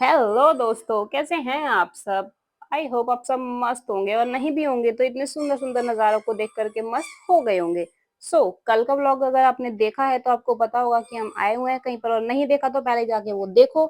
Hello दोस्तों, कैसे हैं आप सब। आई होप आप सब मस्त होंगे और नहीं भी होंगे तो इतने सुंदर सुंदर नज़ारों को देख करके मस्त हो गए होंगे। कल का व्लॉग अगर आपने देखा है तो आपको पता होगा कि हम आए हुए हैं कहीं पर, और नहीं देखा तो पहले जाके वो देखो,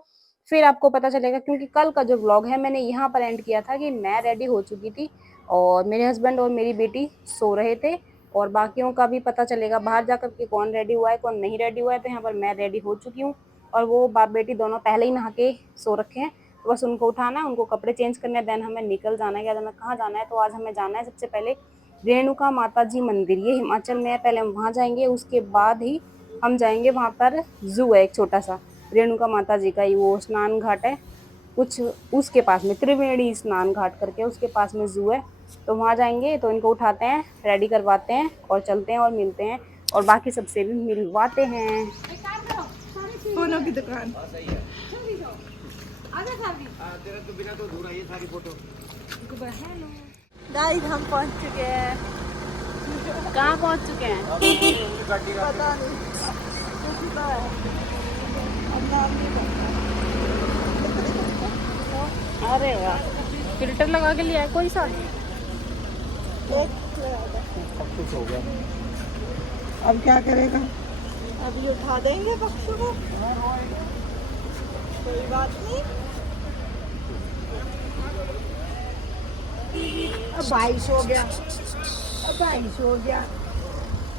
फिर आपको पता चलेगा। क्योंकि कल का जो व्लॉग है मैंने यहाँ पर एंड किया था कि मैं रेडी हो चुकी थी और मेरे हस्बैंड और मेरी बेटी सो रहे थे, और बाकियों का भी पता चलेगा बाहर जाकर के कौन रेडी हुआ है कौन नहीं रेडी हुआ है। तो यहाँ पर मैं रेडी हो चुकी हूँ और वो बाप बेटी दोनों पहले ही नहा के सो रखे हैं। तो बस उनको उठाना है, उनको कपड़े चेंज करने, देन हमें निकल जाना है। क्या जाना, कहाँ जाना है, तो आज हमें जाना है सबसे पहले रेणुका माता जी मंदिर। ये हिमाचल में है, पहले हम वहाँ जाएंगे, उसके बाद ही हम जाएंगे वहाँ पर जू है एक छोटा सा, रेणुका माता जी का ही वो स्नान घाट है कुछ उसके पास में, त्रिवेणी स्नान घाट करके उसके पास में जू है। तो वहाँ जाएंगे, तो इनको उठाते हैं, रेडी करवाते हैं और चलते हैं और मिलते हैं और बाकी सबसे भी मिलवाते हैं। फोनों की दुकान। गाइस हम पहुंच चुके हैं। कहाँ पहुँच चुके हैं? पता नहीं कुछ तो है, अब नाम नहीं पता। अरे वाह, फिल्टर लगा के लिया है कोई सा? अब कुछ हो गया, अब क्या करेगा, अभी उठा देंगे पक्षी को, कोई बात नहीं। अब 22 हो गया, अब 22 हो गया।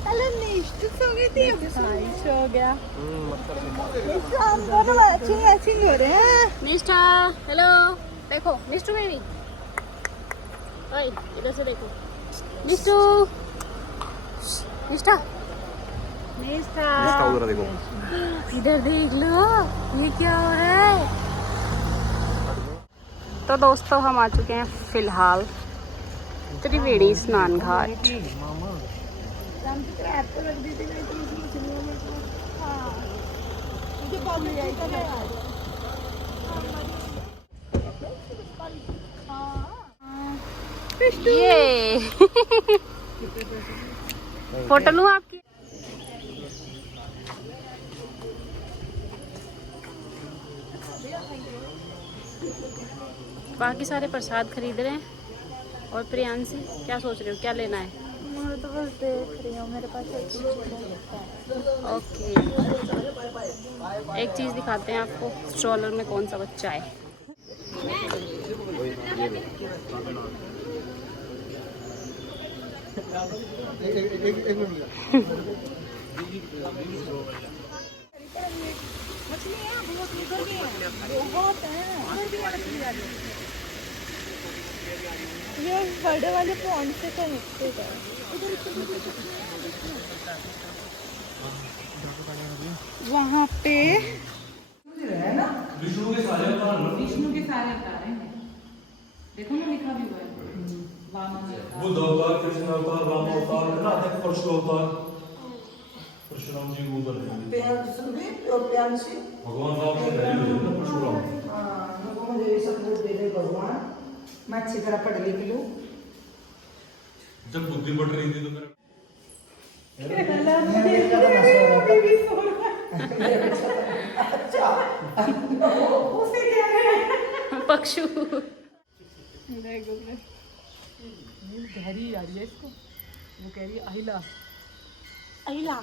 हेलो निष्ठ सो गई थी, अब 22 हो गया। निष्ठा हम दोनों मैचिंग मैचिंग हो रहे हैं। निष्ठा, हेलो, देखो निष्ठू बेबी, ओए इधर से देखो निष्ठू, निष्ठा, निष्ठा उधर देखो। इधर देख लो, ये क्या हो रहा है। तो दोस्तों हम आ चुके हैं फिलहाल त्रिवेणी स्नान घाट। ये फोटो लूं आपकी? बाकी सारे प्रसाद खरीद रहे हैं। और प्रियांशी क्या सोच रहे हो, क्या लेना है? मैं तो बस देख रही हूँ, मेरे पास एक ओके, एक चीज़ दिखाते हैं आपको, स्ट्रॉलर में कौन सा बच्चा है। ये बड़े वाले पॉइंट से कनेक्टेड है। वहाँ पे विष्णु के सारे अवतार हैं। देखो ना लिखा भी हुआ है, वामन अवतार, बुद्ध अवतार, कृष्ण अवतार, राम अवतार, है ना? परशु अवतार, परशुराम जी को उधर है। भगवान राम से पहले हुए ना परशुराम। भगवान मैं अच्छी तरह पढ़ लिख लूँ। जब बुद्धि बढ़ रही थी तो मेरा पक्षु गहरी आ रही है इसको, वो कह रही है अहिला। अहिला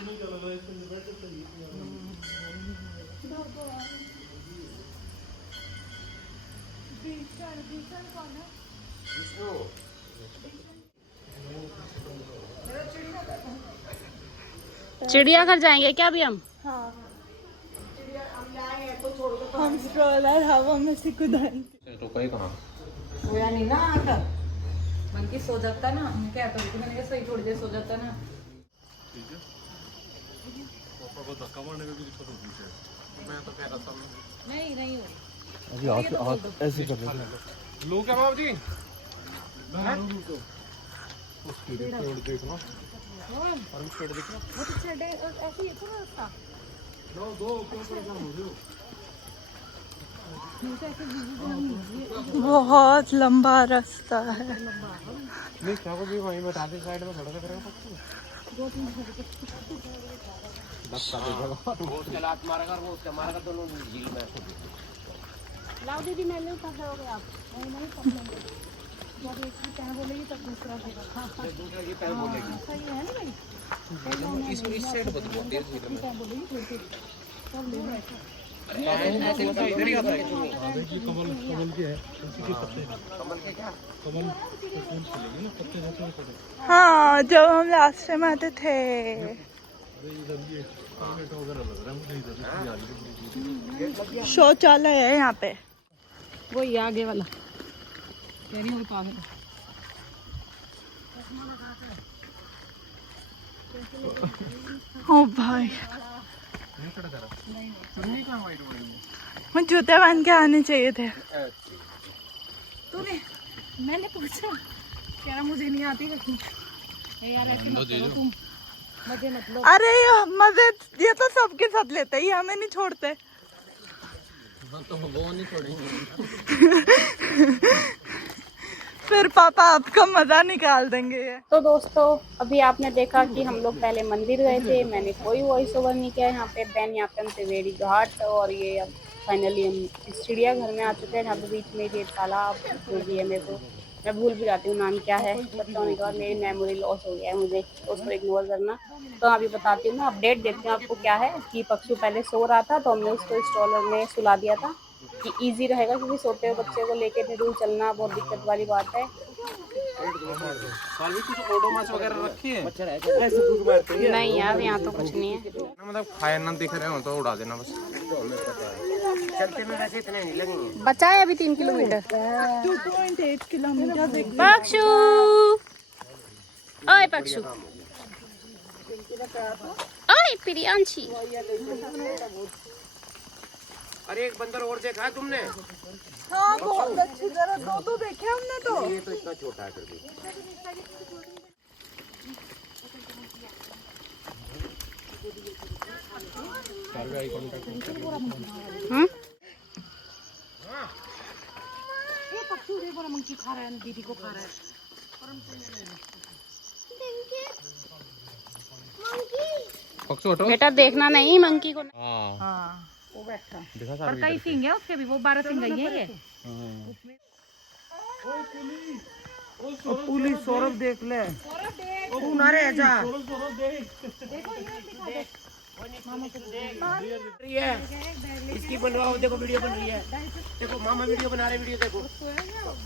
चिड़ियाघर जाएंगे क्या अभी हम? हाँ हम स्ट्रोलर हवा में से कुदाएंगे। तो कहीं कहाँ वो या नहीं ना आकर मन की सो जाता ना, क्या तो मैंने कहा सही थोड़ी देर सो जाता ना। ठीक है, पापा को धक्का मारने में भी दिक्कत होती है। मैं तो कह रहा था नहीं नहीं हो अभी हाथ ऐसे कर रहे हैं। लो क्या बाबू जी, उसकी पेड़ देखना और पेड़ देखना। वो तो चढ़े ऐसे ही था रास्ता। दो क्यों परेशान हो रहे हो? बहुत लंबा रास्ता है। नहीं क्या को भी वहीं बैठा दे, साइड में खड़ा करेगा पक्षी। वो उसके लात मारेगा और वो उसके मारेगा, दोनों झील में। लाओ दीदी, मैं नहीं उठा दोगे आप? नहीं नहीं सब लेंगे, जब एक की पैर बोलेगी तब दूसरा देगा। हाँ हाँ सही है ना भाई, इस सेट बोलेगी फिर सब ले लो। देखिए कमल, कमल के है, उसी के पत्ते हैं। कमल के क्या? कमल के फूल खिलेंगे ना, पत्ते रहते हैं थोड़े। हाँ जब हम लास्ट टाइम आते थे। अरे इधर ये टॉयलेट वगैरह लग रहा है मुझे, इधर इसलिए आ रही शौचालय है यहाँ पे। वो ये आगे वाला कह रही हूँ पागल। ओ भाई, मुझे जूते बांध के आने चाहिए थे। तूने, मैंने पूछा, कह रहा मुझे नहीं आती रखनी। यार ऐसे मत करो तुम, मजे मत लो। अरे ये मजे ये तो सबके साथ लेते हैं, ये हमें नहीं छोड़ते। तो वो नहीं छोड़ेंगे। फिर पापा आपका मजा निकाल देंगे ये। तो दोस्तों, अभी आपने देखा कि हम लोग पहले मंदिर गए थे, मैंने कोई वॉइस ओवर नहीं किया यहाँ पे। देन यहाँ पे हम त्रिवेणी घाट, और ये अब फाइनली हम इस चिड़ियाघर में आ चुके हैं, जहाँ पे बीच में ये तालाब जो भी है, मेरे को मैं भूल भी जाती हूँ नाम क्या है। बच्चा होने के बाद मेरी मेमोरी लॉस हो गया है मुझे, तो उसको इग्नोर करना। तो अभी बताती हूँ ना, अपडेट देती हूँ आपको क्या है कि पक्षु पहले सो रहा था, तो हमने उसको स्ट्रॉलर में सुला दिया था कि इजी रहेगा, क्योंकि सोते हुए बच्चे को लेके भी दूर चलना बहुत दिक्कत वाली बात है। साल भी कुछ ओडोमास वगैरह रखी है? नहीं यार, यहाँ तो कुछ नहीं है। मतलब खाया ना दिख रहे हो तो उड़ा देना बस। चलते में वैसे इतने नहीं लगेंगे। बचा है अभी 3 किलोमीटर। 2.8 किलोमीटर। पक्षु, ओए पक्षु, ओए प्रियांशी। अरे एक बंदर और देखा तुमने? हाँ बहुत अच्छी तरह दो देखे हमने तो। ये तो इतना छोटा है फिर भी। ये पक्षी देखो ना, मंकी खा रहा है, दीदी को खा रहा है। पक्षी हटो। बेटा देखना नहीं मंकी को। हाँ वो बैठा। देखा और कई सिंह है उसके भी, वो 12 सिंह ही है ये। पुलिस सौरभ देख ले। तू ना रह जा। इसकी बनवाओ, देखो वीडियो बन रही है। देखो मामा वीडियो बना रहे, वीडियो देखो।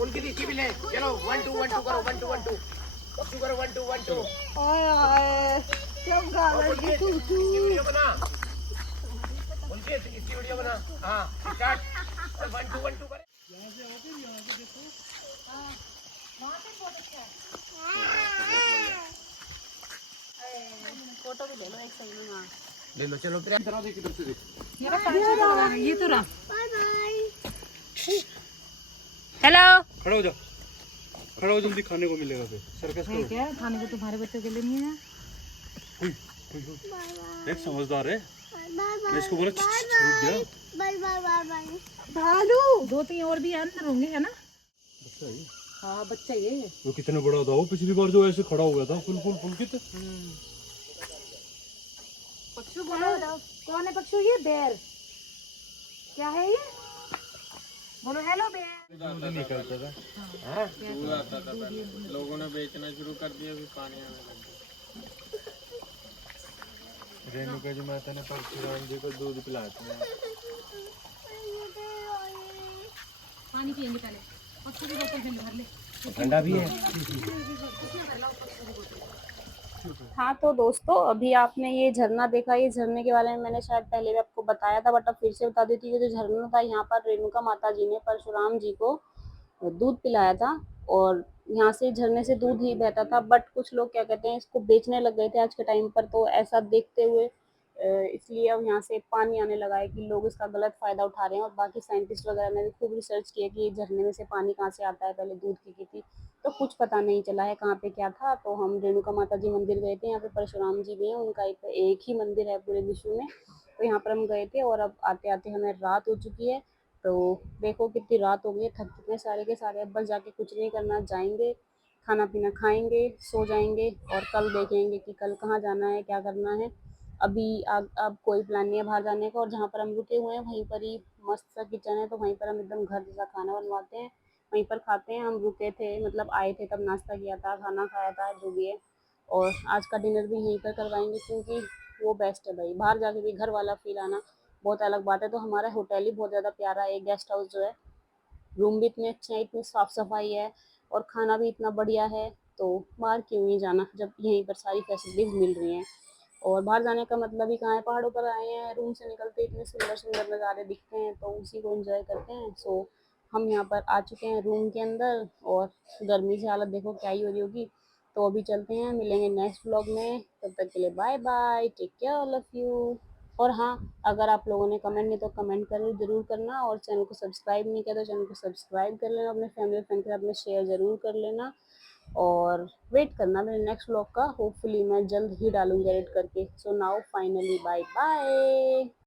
उनकी इसकी भी ले। चलो 1 2 1 2 करो, 1 2 1 2 करो, 1 2 1 2। ओए क्या गाना की तू वीडियो बना। उनकी इसकी वीडियो बना। हाँ स्टार्ट। 1 2 1 2 कर। फोटो भी ले लो एक सही में। हाँ ले लो चलो। इधर आओ, देख इधर से देख। ये तो रहा। हेलो, खड़ा हो जा, खड़ा हो, जल्दी खाने को मिलेगा फिर। सर्कस करो। क्या है खाने को तुम्हारे बच्चों के लिए नहीं है? एक समझदार है, मैं इसको बोला छूट गया। भालू 2-3 और भी अंदर होंगे, है ना? बच्चा है ये। हाँ बच्चा ये है। वो कितने बड़ा था, वो पिछली बार जो ऐसे खड़ा हो गया था, फुल फुल फुल कित। पक्षु बोलो, कौन है पक्षु? ये बेर। क्या है ये? बोलो हेलो बेर। निकलता था। लोगों ने बेचना शुरू कर दिया, अभी पानी आने लग गया। रेणुका जी माता ने परशुराम जी को दूध पिलाया था। पानी पियेंगे पहले, पक्षु की बोतल में भर ले। ठंडा भी है। हाँ तो दोस्तों, अभी आपने ये झरना देखा, ये झरने के बारे में मैंने शायद पहले भी आपको बताया था, बट अब फिर से बता देती हूँ। जो झरना था, यहाँ पर रेणुका माता जी ने परशुराम जी को दूध पिलाया था, और यहाँ से झरने से दूध ही बहता था। बट कुछ लोग क्या कहते हैं, इसको बेचने लग गए थे आज के टाइम पर, तो ऐसा देखते हुए इसलिए अब यहाँ से पानी आने लगा है कि लोग इसका गलत फ़ायदा उठा रहे हैं। और बाकी साइंटिस्ट वगैरह ने भी खूब रिसर्च किया कि झरने में से पानी कहाँ से आता है, पहले दूध की थी, तो कुछ पता नहीं चला है कहाँ पे क्या था। तो हम रेणुका माता जी मंदिर गए थे, यहाँ पे परशुराम जी भी हैं, उनका एक ही मंदिर है पूरे विश्व में, तो यहाँ पर हम गए थे। और अब आते आते हमें रात हो चुकी है, तो देखो कितनी रात हो गई है, थक चुके हैं सारे के सारे। अब बस जाके कुछ नहीं करना, जाएंगे खाना पीना खाएंगे, सो जाएंगे, और कल देखेंगे कि कल कहाँ जाना है, क्या करना है। अभी अब कोई प्लान नहीं है बाहर जाने का, और जहाँ पर हम रुके हुए हैं वहीं पर ही मस्त सा किचन है, तो वहीं पर हम एकदम घर जैसा खाना बनवाते हैं, वहीं पर खाते हैं। हम रुके थे, मतलब आए थे तब नाश्ता किया था, खाना खाया था, जो भी है। और आज का डिनर भी यहीं पर करवाएंगे, क्योंकि वो बेस्ट है भाई, बाहर जाके भी घर वाला फील आना बहुत अलग बात है। तो हमारा होटल ही बहुत ज़्यादा प्यारा है, गेस्ट हाउस जो है, रूम भी इतने अच्छे हैं, इतनी साफ सफाई है, और खाना भी इतना बढ़िया है। तो बाहर क्यों ही जाना जब यहीं पर सारी फैसिलिटीज मिल रही हैं। और बाहर जाने का मतलब ही कहाँ है, पहाड़ों पर आए हैं, रूम से निकलते इतने सुंदर सुंदर नज़ारे दिखते हैं, तो उसी को एंजॉय करते हैं। सो हम यहाँ पर आ चुके हैं रूम के अंदर, और गर्मी से हालत देखो क्या ही हो रही होगी। तो अभी चलते हैं, मिलेंगे नेक्स्ट व्लॉग में, तब तक के लिए bye bye, take care all of you. और हाँ, अगर आप लोगों ने कमेंट नहीं तो कमेंट कर ज़रूर करना, और चैनल को सब्सक्राइब नहीं किया तो चैनल को सब्सक्राइब कर लेना, अपने फैमिली फ्रेंड के साथ में शेयर ज़रूर कर लेना, और वेट करना मेरे नेक्स्ट व्लॉग का। होपफुली मैं जल्द ही डालूंगी एडिट करके। So now finally bye bye.